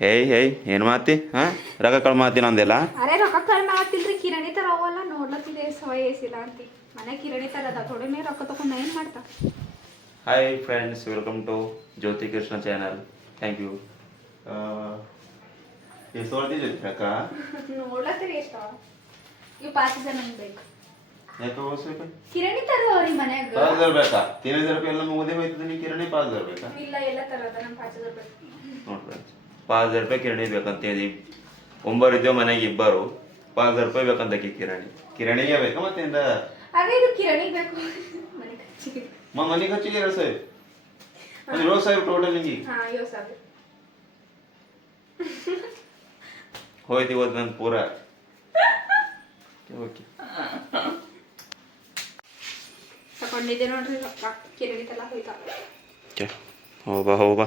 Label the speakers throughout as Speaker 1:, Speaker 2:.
Speaker 1: ಹೇಯ್ ಹೇಯ್ ಏನು ಮಾತಿ? ಹಾಂ? ರೊಕ್ಕ ಕಳ್ ಮಾತಿ ನಂದೆಲ್ಲ
Speaker 2: ಅರೆ ರೊಕ್ಕ ಕಡಿಮೆ ಆಗ್ತಿಲ್ರಿ ಕಿರಣಿ ತರ ಅವಲ್ಲ ನೋಡ್ಲತ್ತಿದೆ ಸವಯ ಏಸಿಲ್ಲ ಅಂತಿ. ಮನೆ ಕಿರಣಿ ತರ ಅದ. ಥೋಡೆನೇ ರೊಕ್ಕ ತಗೊಂಡ್ ಏನ್ ಮಾಡ್ತಾ?
Speaker 1: Hi friends welcome to Jyothi Krishna channel thank you ಎಷ್ಟು ಹೊಡ್ತಿದ್ವಿ ರೊಕ್ಕ
Speaker 2: ನೋಡ್ಲತ್ತೀರಿ ಎಷ್ಟು? ಇವ್ ಪಾಚ್ ಜನ ಬೇಕು.
Speaker 1: ಯಾಕೆ ಹೋಗ್ಸ್ಬೇಕು?
Speaker 2: ಕಿರಾಣಿ ತರ ಅವ್ರಿ ಮನ್ಯಾಗ.
Speaker 1: ಪಾಚ್ ಹಜಾರ್ ಬೇಕಾ? ತೀನ್ ಹಜಾರ್ ರೂಪಾಯಿ ಎಲ್ಲ ಮುಗಿದೆ ಹೋಯ್ತದೆ ನೀ ಕಿರಣಿ ಪಾಚ್ ಹಜಾರ್ ಬೇಕಾ?
Speaker 2: ಇಲ್ಲ ಎಲ್ಲ ತರ ಅದ. ನಮ್ ಪಾಚ್ ಹಜಾರ್ ಬೇಕು.
Speaker 1: ನೋಡಿ ಫ್ರೆಂಡ್ಸ್ ಪಾಚ್ ಹಜಾರ್ ರೂಪಾಯಿ ಕಿರಣಿ ಬೇಕಂತ ಹೇಳಿ. ಒಂಬರು ಇದ್ದೇವೆ ಮನೆಗೆ ಇಬ್ಬರು. ಪಾಚ್ ಹಜಾರ್ ರೂಪಾಯಿ ಬೇಕಂತ ಕಿರಾಣಿ. ಕಿರಾಣಿಗೆ ಕಿರಣಿಗೆ ಬೇಕಾ ಮತ್ತೆ
Speaker 2: ಅದೇ ಇದು ಕಿರಾಣಿ ಬೇಕು. ಮನೆ ಖರ್ಚಿಗೆ
Speaker 1: ಎರಡು ಸಾವಿರ. ಒಂದು ಏಳು ಸಾವಿರ ಟೋಟಲ್
Speaker 2: ಹಾ ಸಾವಿರ.
Speaker 1: ಹೋಯ್ತು ಇವತ್ತು ನನ್ನ ಪೂರ. ಓಕೆ
Speaker 2: ತಗೊಂಡಿದ್ದೆ ನೋಡ್ರಿ ಹೋಯ್ತಾ.
Speaker 1: ಓಕೆ ಹೋಗ್ಬಾ ಹೋಗ್ಬಾ.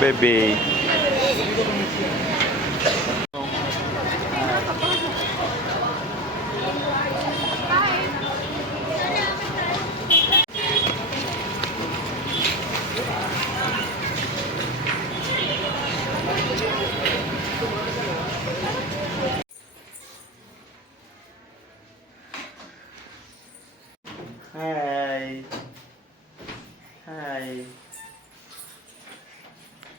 Speaker 1: Bebê. Hi. Hi.